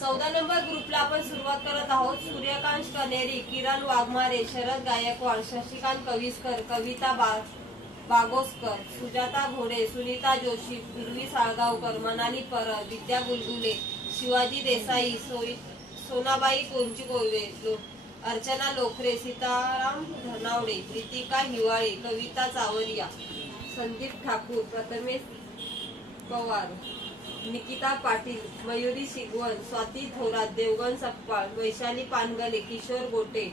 14 number ग्रुपला आपण सुरुवात करत आहोत। सूर्यकांत कनेरी, किरण वाघमारे, शरद गायकवाड, शशिकांत कविस्कर, कविता बागोस्कर, सुजाता घोडे, सुनीता जोशी, पूर्वी साळगावकर, मनाली परब, विद्या गुलगुले, शिवाजी देसाई, सोनाबाई कोंचीकोर्वे, अर्चना लोखरे, सीताराम धनावडे, प्रीतिका हिवाळे, कविता चावरिया, संदीप ठाकूर, प्रथमेश पवार, निकिता पाटील, मयुरी शिगवण, स्वाती थोरात, देवगण सकपाळ, वैशाली पानगले, किशोर गोटे,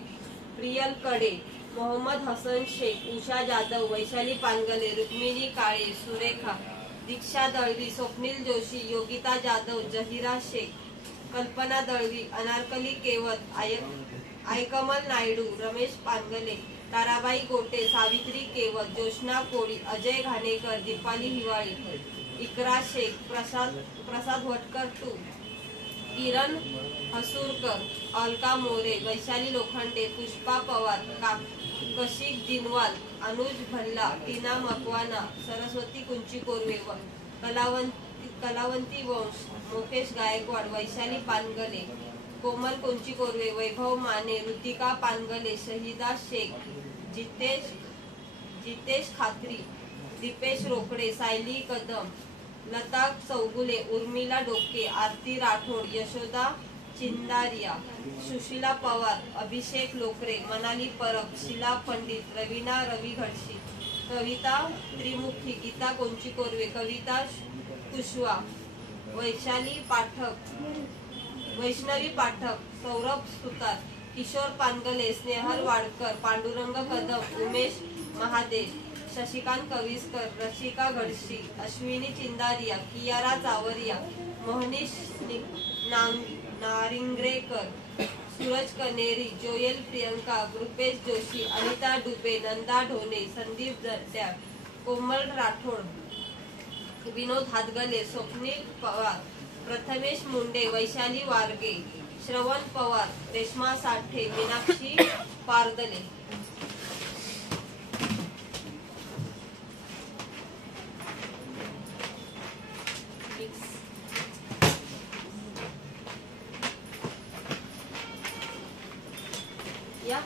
प्रियल कडे, मोहम्मद हसन शेख, उषा जाधव, वैशाली पानगले, रुक्मिणी काळे, सुरेखा, दीक्षा दळवी, स्वप्नील जोशी, योगिता जाधव, जहिरा शेख, कल्पना दळवी, अनारकली केवत, आयकमल नायडू, रमेश पानगले, ताराबाई गोटे, सावित्री केवत, जोशना कोळी, अजय घाणेकर, दीपाली हिवाळी, इकरा शेख, प्रसाद वटकर टू, किरण हसूरकर, अलका मोरे, वैशाली लोखंडे, पुष्पा पवार, कशिक दिनवाल, अनुज भल्ला, टीना मकवाना, सरस्वती कुंचीकोर्वे, कलावंती वंश, मुकेश गायकवाड, वैशाली पानगले, कोमल कुंचीकोर्वे, वैभव माने, ऋतिका पानगले, शहीदा शेख, जितेश खात्री, दीपेश रोकडे, सायली कदम, लता चौगुले, उर्मिला डोके, आरती राठोड, यशोदा चिंदारिया, सुशीला पवार, अभिषेक लोकरे, मनाली परब, शिला पंडित, रवीना रवी घडशी, कविता त्रिमुखी, गीता कोंचीकोर्वे, कविता कुशवा, वैष्णवी पाठक, सौरभ सुतार, किशोर पानगले, स्नेहल वाडकर, पांडुरंग कदम, उमेश महादेव, शशिकांत कविस्कर, रशिका घडशी, अश्विनी चिंदारिया, कियारा चावरिया, मोहनीश नारिंगरेकर, सूरज कनेरी, जोयल प्रियंका, रुपेश जोशी, अनिता डुबे, नंदा ढोले, संदीप जरत्या, कोमल राठोड, विनोद हातगले, स्वप्नील पवार, प्रथमेश मुंडे, वैशाली वारगे, श्रवण पवार, रेश्मा साठे, मीनाक्षी पारदले। या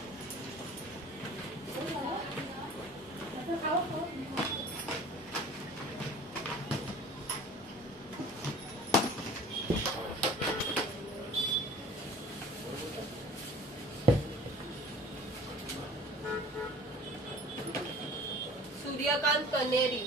सूर्यकांत कनेरी,